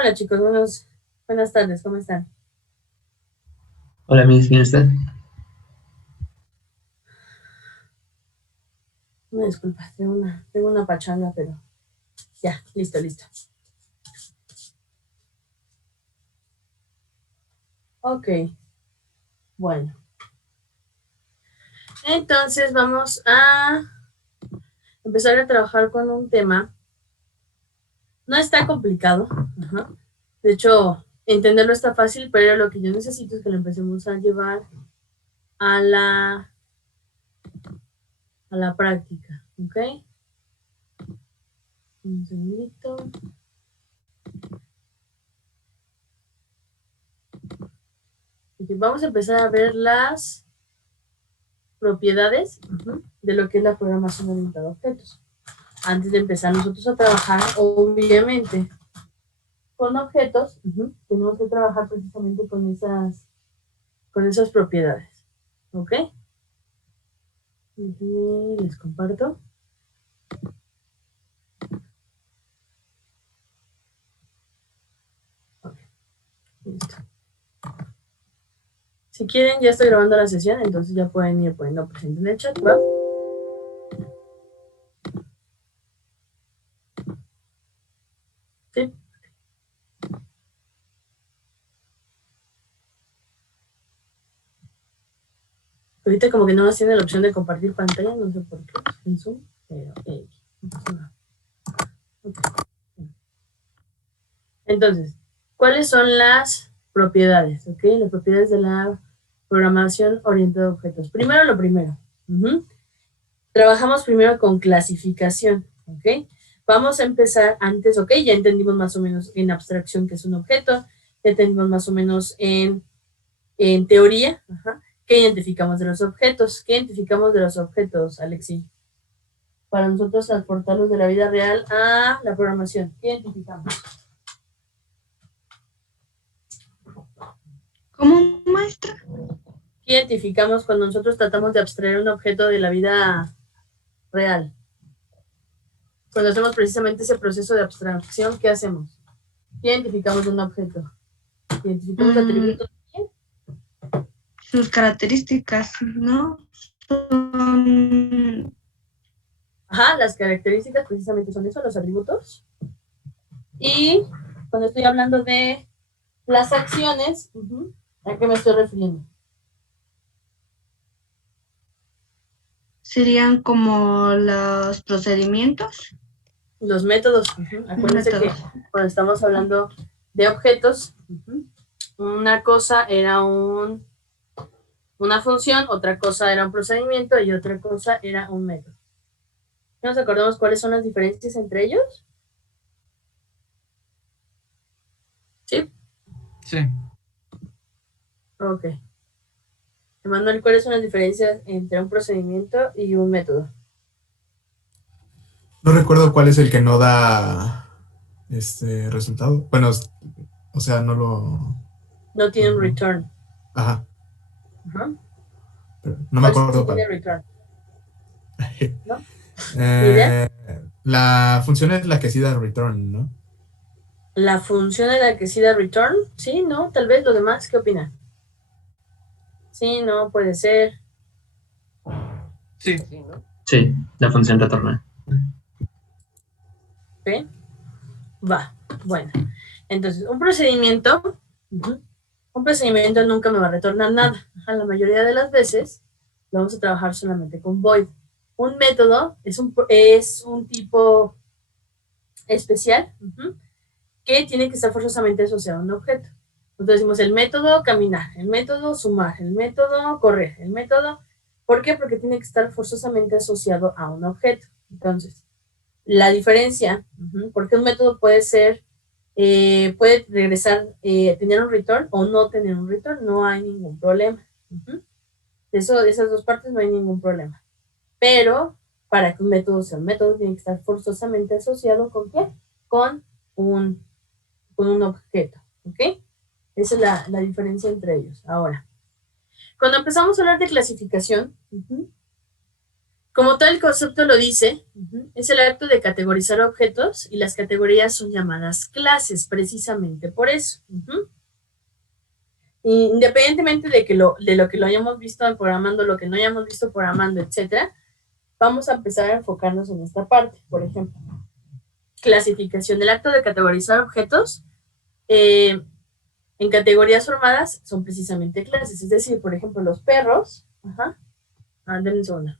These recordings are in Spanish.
Hola chicos, buenas tardes, ¿cómo están? Hola, Miss, ¿bien usted? Una disculpa, tengo una pachanga, pero ya, listo. Ok, bueno. Entonces vamos a empezar a trabajar con un tema. No está complicado, ajá. De hecho, entenderlo está fácil, pero lo que yo necesito es que lo empecemos a llevar a la práctica, ¿ok? Un segundito. Ok, vamos a empezar a ver las propiedades de lo que es la programación orientada a objetos. Antes de empezar nosotros a trabajar, obviamente, con objetos, tenemos que trabajar precisamente con esas propiedades. ¿Ok? Les comparto. Ok, listo. Si quieren, ya estoy grabando la sesión, entonces ya pueden ir poniendo presente en el chat, ¿va? Sí. Ahorita como que no nos tiene la opción de compartir pantalla, no sé por qué, en Zoom, pero no pasa nada. Okay. Entonces, ¿cuáles son las propiedades? ¿Ok? Las propiedades de la programación orientada a objetos. Primero lo primero. Trabajamos primero con clasificación. ¿Ok? Vamos a empezar antes, ¿ok? Ya entendimos más o menos en abstracción qué es un objeto, ya entendimos más o menos en teoría, ¿qué identificamos de los objetos? ¿Qué identificamos de los objetos, Alexi? Para nosotros transportarlos de la vida real a la programación. ¿Qué identificamos? ¿Cómo, maestra? ¿Qué identificamos cuando nosotros tratamos de abstraer un objeto de la vida real? Cuando hacemos precisamente ese proceso de abstracción, ¿qué hacemos? ¿Qué identificamos de un objeto? ¿Identificamos atributos? Sus características, ¿no? Son... Ajá, las características precisamente son eso, los atributos. Y cuando estoy hablando de las acciones, ¿a qué me estoy refiriendo? Serían como los procedimientos. Los métodos. Acuérdense que Métodos. cuando estamos hablando de objetos, una cosa era una función, otra cosa era un procedimiento y otra cosa era un método. ¿Nos acordamos cuáles son las diferencias entre ellos? ¿Sí? Sí. Ok. Emanuel, ¿cuáles son las diferencias entre un procedimiento y un método? No recuerdo cuál es el que no da resultado. Bueno, o sea, no lo. No tiene un return. Ajá. Ajá. Pero no me ¿Cuál sí acuerdo tiene cuál. return? ¿No? ¿Ni idea? Eh, la función es la que sí da return, ¿no? La función en la que sí da return, sí, no, tal vez los demás, ¿qué opinan? Sí, no, puede ser. Sí. Sí, la función retorna. ¿Ok? Va, bueno. Entonces, un procedimiento nunca me va a retornar nada. La mayoría de las veces lo vamos a trabajar solamente con void. Un método es un tipo especial que tiene que estar forzosamente asociado a un objeto. Entonces decimos el método caminar, el método sumar, el método correr, el método... ¿Por qué? Porque tiene que estar forzosamente asociado a un objeto. Entonces, la diferencia, porque un método puede regresar, tener un return o no tener un return, no hay ningún problema. De esas dos partes no hay ningún problema. Pero para que un método sea un método, tiene que estar forzosamente asociado ¿con qué? Con un, con un objeto. ¿Ok? Esa es la diferencia entre ellos. Ahora, cuando empezamos a hablar de clasificación, Como tal el concepto lo dice, es el acto de categorizar objetos y las categorías son llamadas clases, precisamente por eso. Independientemente de lo que lo hayamos visto programando, lo que no hayamos visto programando, etcétera, vamos a empezar a enfocarnos en esta parte. Por ejemplo, clasificación del acto de categorizar objetos en categorías formadas son precisamente clases. Es decir, por ejemplo, los perros. Denme un segundo.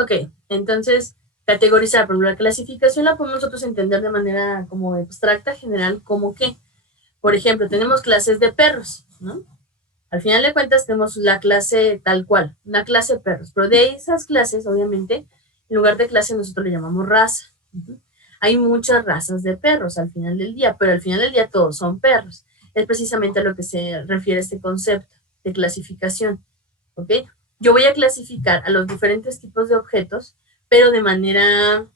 Ok, entonces, categorizar, por ejemplo, la clasificación la podemos nosotros entender de manera como abstracta, general, como que, por ejemplo, tenemos clases de perros, ¿no? Al final de cuentas tenemos la clase tal cual, una clase de perros, pero de esas clases, obviamente, en lugar de clase nosotros le llamamos raza. Hay muchas razas de perros al final del día, pero al final del día todos son perros. Es precisamente a lo que se refiere este concepto de clasificación, ¿ok? Yo voy a clasificar a los diferentes tipos de objetos, pero de manera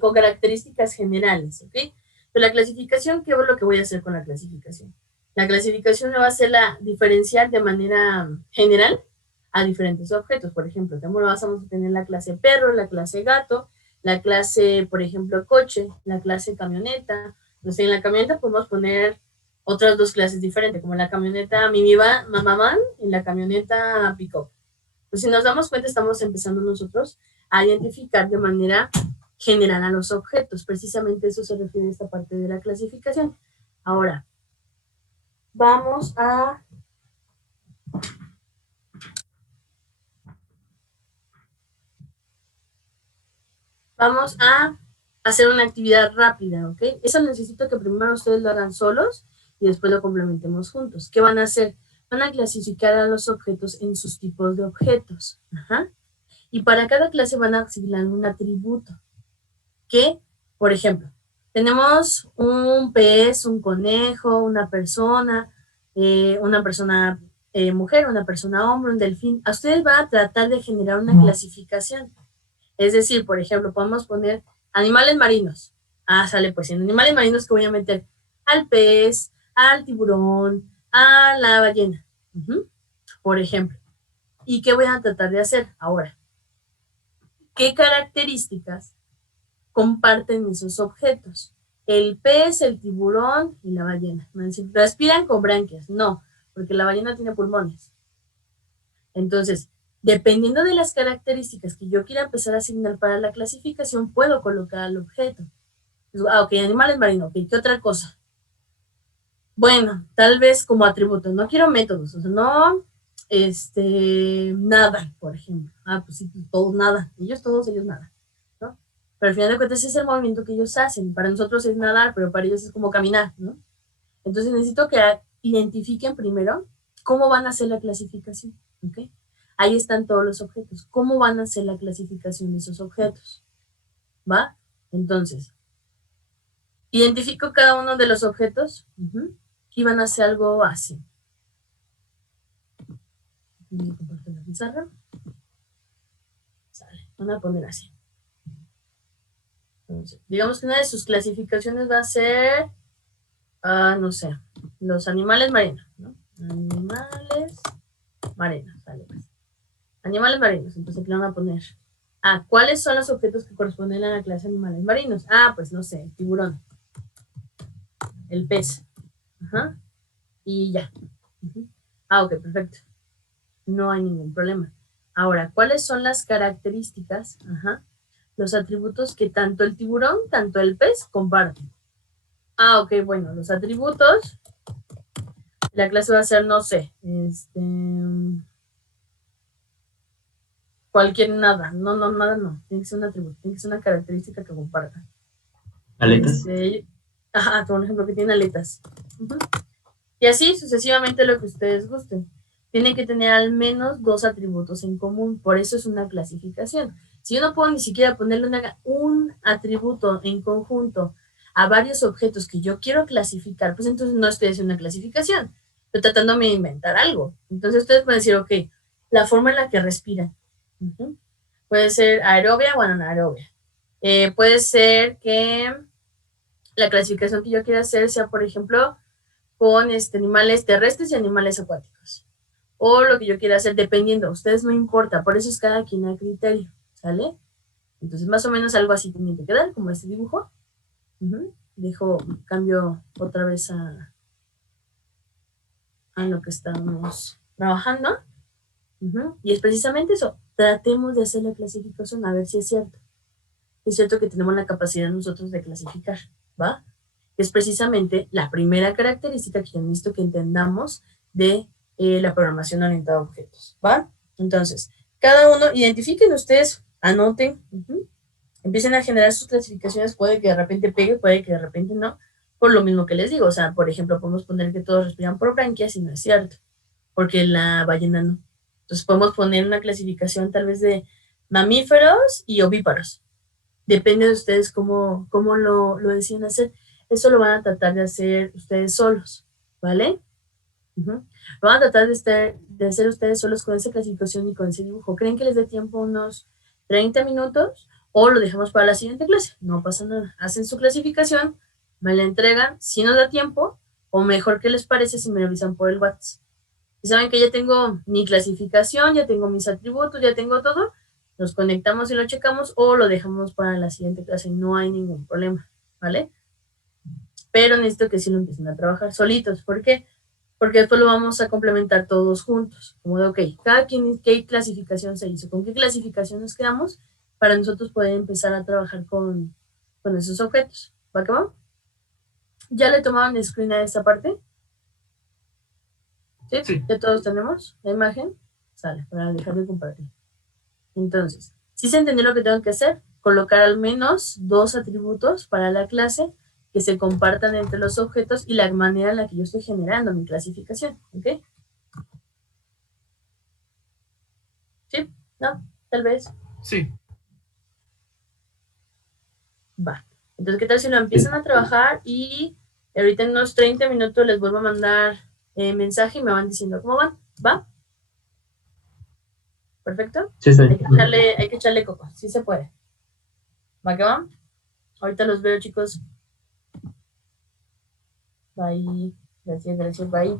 con características generales, ¿ok? Pero la clasificación, ¿qué es lo que voy a hacer con la clasificación? La clasificación me va a hacer diferenciar de manera general a diferentes objetos. Por ejemplo, vamos a tener la clase perro, la clase gato, la clase, por ejemplo, coche, la clase camioneta. Entonces, en la camioneta podemos poner otras dos clases diferentes, como la camioneta Mamamán y la camioneta Pick-up. Pues si nos damos cuenta, estamos empezando nosotros a identificar de manera general a los objetos. Precisamente eso se refiere a esta parte de la clasificación. Ahora, vamos a hacer una actividad rápida, ¿ok? Eso necesito que primero ustedes lo hagan solos y después lo complementemos juntos. ¿Qué van a hacer? Van a clasificar a los objetos en sus tipos de objetos. Y para cada clase van a asignar un atributo. Que, por ejemplo, tenemos un pez, un conejo, una persona mujer, una persona hombre, un delfín. A ustedes van a tratar de generar una clasificación. Es decir, por ejemplo, podemos poner animales marinos. Sale, pues en animales marinos que voy a meter al pez, al tiburón, a la ballena, por ejemplo. ¿Y qué voy a tratar de hacer ahora? ¿Qué características comparten esos objetos? El pez, el tiburón y la ballena. ¿Respiran con branquias? No, porque la ballena tiene pulmones. Entonces, dependiendo de las características que yo quiera empezar a asignar para la clasificación, puedo colocar al objeto. Ok, animales marinos, ok, ¿qué otra cosa? Bueno, tal vez como atributos, no quiero métodos, o sea, no, nada, por ejemplo. Pues sí, todos nada, todos ellos nada, ¿no? Pero al final de cuentas ese es el movimiento que ellos hacen. Para nosotros es nadar, pero para ellos es como caminar, ¿no? Entonces necesito que identifiquen primero cómo van a hacer la clasificación, ¿ok? Ahí están todos los objetos. ¿Cómo van a hacer la clasificación de esos objetos? ¿Va? Entonces, identifico cada uno de los objetos y van a hacer algo así. Voy a compartir la pizarra. Sale. Van a poner así. Entonces, digamos que una de sus clasificaciones va a ser, no sé, los animales marinos, ¿no? Animales marinos, sale pues. Animales marinos, entonces aquí le van a poner. ¿Cuáles son los objetos que corresponden a la clase de animales marinos? Pues no sé, el tiburón, el pez, y ya. Ok, perfecto. No hay ningún problema. Ahora, ¿cuáles son las características? Los atributos que tanto el tiburón, tanto el pez comparten. Ok, bueno, los atributos, la clase va a ser, no sé, cualquier nada. No, nada no. Tiene que ser un atributo, tiene que ser una característica que compartan. ¿Aletas? Por ejemplo, que tiene aletas. Y así sucesivamente lo que ustedes gusten. tienen que tener al menos 2 atributos en común. Por eso es una clasificación. Si yo no puedo ni siquiera ponerle un atributo en conjunto a varios objetos que yo quiero clasificar, pues entonces no estoy haciendo una clasificación. Estoy tratando de inventar algo. Entonces ustedes pueden decir, ok, la forma en la que respiran. Puede ser aerobia o anaerobia. Puede ser que la clasificación que yo quiera hacer sea, por ejemplo, con animales terrestres y animales acuáticos. O lo que yo quiera hacer, dependiendo. A ustedes no importa. Por eso es cada quien a criterio. ¿Sale? Entonces, más o menos algo así tiene que quedar, como este dibujo. Cambio otra vez a lo que estamos trabajando. Y es precisamente eso. Tratemos de hacer la clasificación a ver si es cierto. Es cierto que tenemos la capacidad nosotros de clasificar, ¿va? Es precisamente la primera característica que yo necesito que entendamos de la programación orientada a objetos, ¿va? Entonces, cada uno, identifiquen ustedes, anoten, empiecen a generar sus clasificaciones, puede que de repente pegue, puede que de repente no, por lo mismo que les digo, o sea, por ejemplo, podemos poner que todos respiran por branquias y no es cierto, porque la ballena no. Entonces podemos poner una clasificación tal vez de mamíferos y ovíparos. Depende de ustedes cómo lo deciden hacer. Eso lo van a tratar de hacer ustedes solos, ¿vale? Lo van a tratar de hacer ustedes solos con esa clasificación y con ese dibujo. ¿Creen que les dé tiempo unos 30 minutos o lo dejamos para la siguiente clase? No pasa nada. Hacen su clasificación, me la entregan, si nos da tiempo, o mejor, ¿qué les parece si me avisan por el WhatsApp? Y saben que ya tengo mi clasificación, ya tengo mis atributos, ya tengo todo, nos conectamos y lo checamos o lo dejamos para la siguiente clase, no hay ningún problema, ¿vale? Pero necesito que sí lo empiecen a trabajar solitos. ¿Por qué? Porque después lo vamos a complementar todos juntos. Como de, ok, cada quien, ¿qué clasificación se hizo? ¿Con qué clasificación nos quedamos? Para nosotros poder empezar a trabajar con esos objetos. ¿Va que va? ¿Ya le tomaron screen a esta parte? ¿Sí? Sí. ¿Ya todos tenemos la imagen? Sale, para dejar de compartir. Entonces, si se entendió lo que tengo que hacer, colocar al menos 2 atributos para la clase que se compartan entre los objetos y la manera en la que yo estoy generando mi clasificación, ¿ok? ¿Sí? ¿No? Tal vez. Sí. Va. Entonces, ¿qué tal si lo empiezan a trabajar y ahorita en unos 30 minutos les vuelvo a mandar mensaje y me van diciendo cómo van? ¿Va? ¿Perfecto? Sí, sí. Hay que echarle coco. Sí se puede. ¿Va que va? Ahorita los veo, chicos. Bye. Gracias, bye.